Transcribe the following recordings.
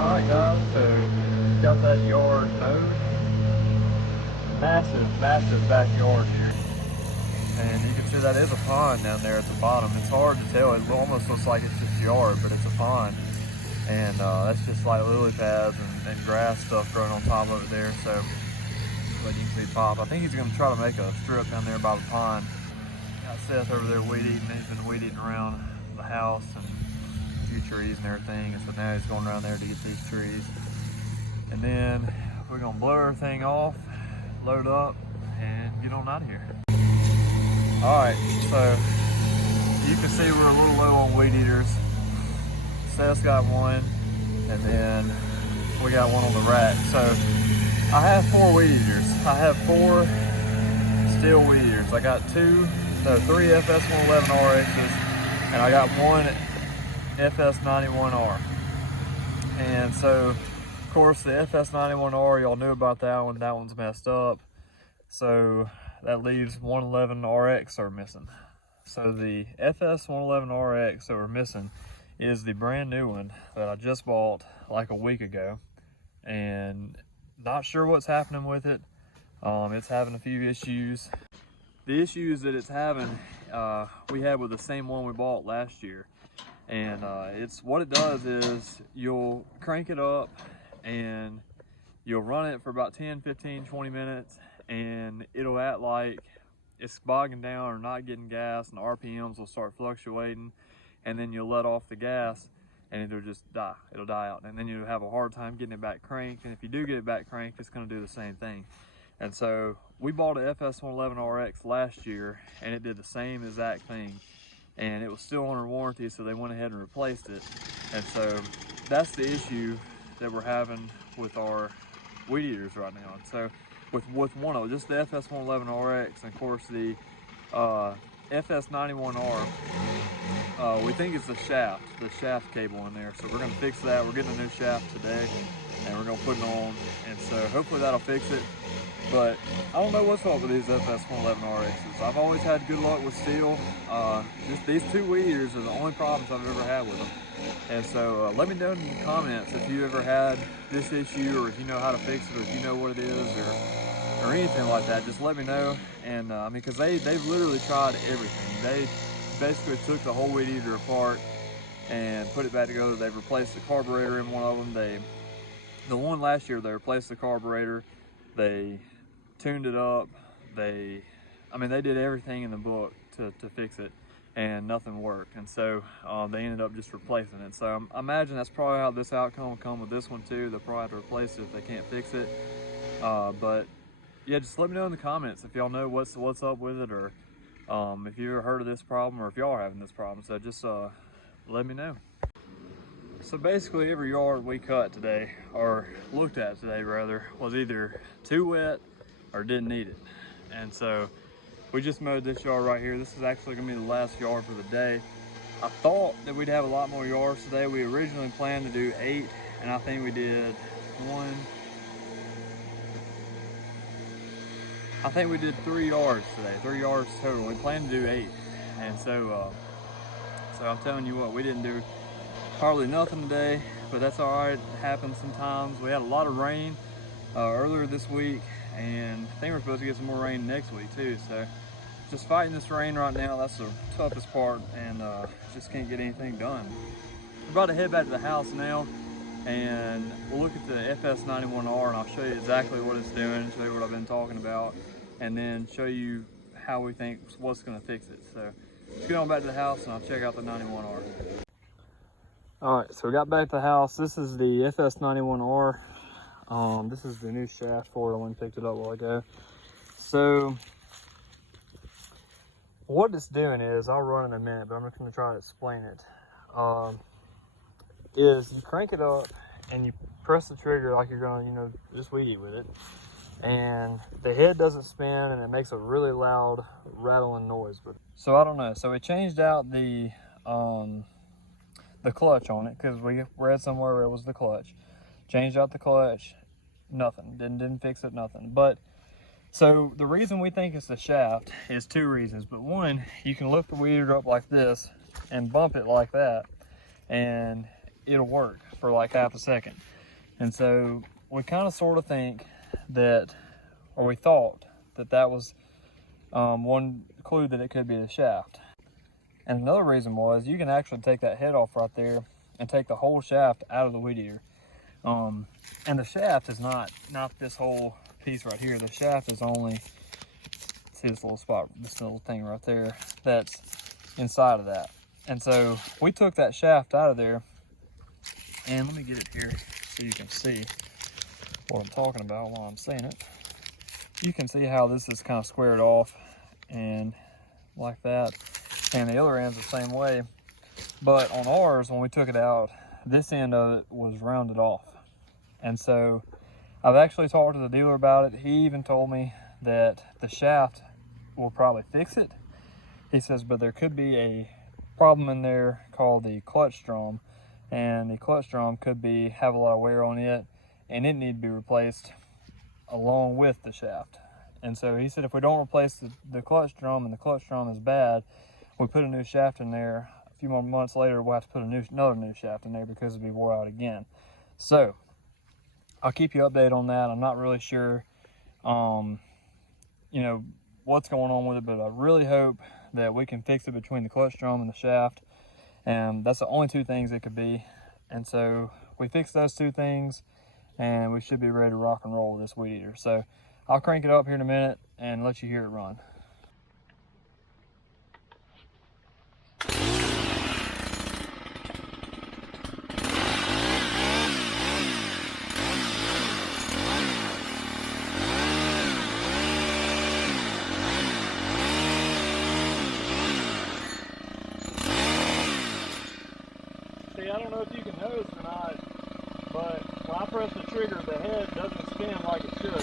Alright guys, so got that yard mowed. Massive backyard here. And you can see that is a pond down there at the bottom. It's hard to tell, it almost looks like it's just yard, but it's a pond. And that's just like lily pads and grass stuff growing on top of it there. So, but you can see Pop. I think he's gonna try to make a strip down there by the pond. Got Seth over there weed eating. He's been weed eating around the house and a few trees and everything. And so now he's going around there to get these trees. And then we're gonna blow everything off, load up, and get on out of here. All right, so you can see we're a little low on weed eaters. Seth's got one, and then we got one on the rack. So I have 4 weed eaters. I have 4 Stihl Weedeaters. I got 3 FS111 RXs, and I got 1 FS91R. And so, of course, the FS91R, y'all knew about that one. That one's messed up. So that leaves 111 RX are missing. So the FS111 RX that we're missing is the brand new one that I just bought like a week ago, and not sure what's happening with it. It's having a few issues. The issues that it's having, we had with the same one we bought last year. And it's what it does is you'll crank it up and you'll run it for about 10, 15, 20 minutes, and it'll act like it's bogging down or not getting gas, and the RPMs will start fluctuating, and then you'll let off the gas and it'll just die. It'll die out, and then you'll have a hard time getting it back cranked. And if you do get it back cranked, it's going to do the same thing. And so we bought an FS111 RX last year, and it did the same exact thing, and it was still under warranty, so they went ahead and replaced it. And so that's the issue that we're having with our weed eaters right now. And so with one of them, just the FS111 RX, and of course the FS91R, we think it's the shaft cable in there. So we're gonna fix that. We're getting a new shaft today, and we're gonna put it on, and so hopefully that'll fix it. But I don't know what's up with these FS111 RXs. I've always had good luck with Stihl. Just these 2 weed eaters are the only problems I've ever had with them. And so let me know in the comments if you ever had this issue, or if you know how to fix it, or if you know what it is, or anything like that. Just let me know. And I mean, because they've literally tried everything. They basically took the whole weed eater apart and put it back together. They've replaced the carburetor in one of them. The one last year, they replaced the carburetor. They tuned it up. I mean, they did everything in the book to fix it, and nothing worked. And so they ended up just replacing it. So I imagine that's probably how this outcome will come with this one too. They'll probably have to replace it if they can't fix it. But yeah, just let me know in the comments if y'all know what's up with it, or if you ever heard of this problem, or if y'all are having this problem. So just let me know. So basically every yard we cut today, or looked at today rather, was either too wet or didn't need it. And so we just mowed this yard right here. This is actually gonna be the last yard for the day. I thought that we'd have a lot more yards today. We originally planned to do 8, and I think we did 3 yards today, 3 yards total. We planned to do 8. And so I'm telling you what, we didn't do hardly nothing today, but that's all right. It happens sometimes. We had a lot of rain earlier this week, and I think we're supposed to get some more rain next week too. So just fighting this rain right now, that's the toughest part, and just can't get anything done. We're about to head back to the house now, and we'll look at the FS91R, and I'll show you exactly what it's doing, show you what I've been talking about, and then show you how we think what's going to fix it. So let's get on back to the house, and I'll check out the 91R. All right, so we got back to the house. This is the FS91R. This is the new shaft for it. I went and picked it up a while ago. So what it's doing is, I'll run in a minute, but I'm just gonna try to explain it. Is you crank it up and you press the trigger like you're gonna, just weed eat with it. And the head doesn't spin, and it makes a really loud rattling noise. But so I don't know. So we changed out the clutch on it, because we read somewhere where it was the clutch. Changed out the clutch, nothing. Didn't fix it, nothing. But so the reason we think it's the shaft is 2 reasons. But one, you can lift the weed eater up like this and bump it like that, and it'll work for like half a second. And so we kind of sort of think that, or we thought that that was one clue that it could be the shaft. And another reason was you can actually take that head off right there and take the whole shaft out of the weed eater. And the shaft is not this whole piece right here. The shaft is only, see this little spot, this little thing right there that's inside of that. And so we took that shaft out of there, and let me get it here so you can see what I'm talking about while I'm saying it. You can see how this is kind of squared off and like that, and the other end's the same way. But on ours, when we took it out, this end of it was rounded off. And so I've actually talked to the dealer about it. He even told me that the shaft will probably fix it. He says, but there could be a problem in there called the clutch drum, and the clutch drum could have a lot of wear on it, and it need to be replaced along with the shaft. And so he said if we don't replace the clutch drum, and the clutch drum is bad, we put a new shaft in there, a few more months later we'll have to put another new shaft in there because it'll be wore out again. So I'll keep you updated on that. I'm not really sure you know, what's going on with it, but I really hope that we can fix it between the clutch drum and the shaft. And that's the only two things it could be. And so we fix those two things and we should be ready to rock and roll with this weed eater. So I'll crank it up here in a minute and let you hear it run. See, I don't know if you can notice or not, but when I press the trigger, the head doesn't spin like it should.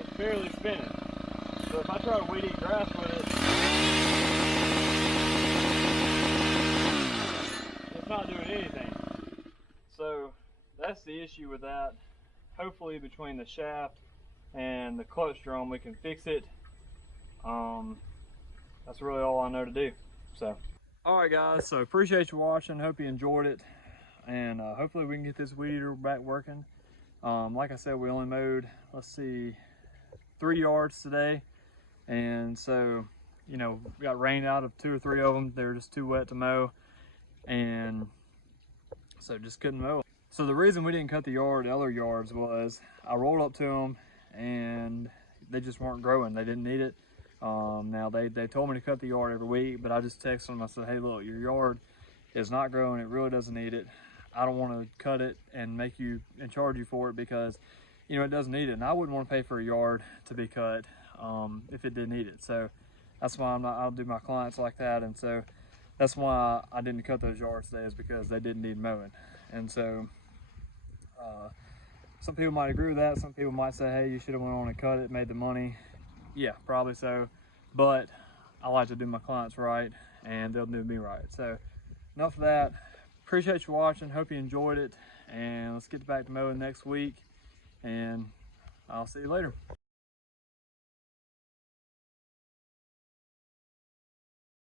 It's barely spinning. So if I try to weed eat grass with it, it's not doing anything. So that's the issue with that. Hopefully between the shaft and the clutch drum we can fix it. That's really all I know to do. So alright guys, so appreciate you watching, hope you enjoyed it, and hopefully we can get this weed eater back working. Like I said, we only mowed, let's see, 3 yards today, and so, you know, we got rain out of 2 or 3 of them. They were just too wet to mow, and so just couldn't mow. So the reason we didn't cut the other yards was I rolled up to them and they just weren't growing. They didn't need it. Now they told me to cut the yard every week, but I just texted them. I said, hey, look, your yard is not growing. It really doesn't need it. I don't want to cut it and make you and charge you for it because, you know, it doesn't need it. And I wouldn't want to pay for a yard to be cut if it didn't need it. So that's why I'll do my clients like that. And so that's why I didn't cut those yards today, is because they didn't need mowing. And so some people might agree with that. Some people might say, hey, you should have went on and cut it, made the money. Yeah, probably so. But I like to do my clients right, and they'll do me right. So enough of that. Appreciate you watching. Hope you enjoyed it. And let's get back to mowing next week. And I'll see you later.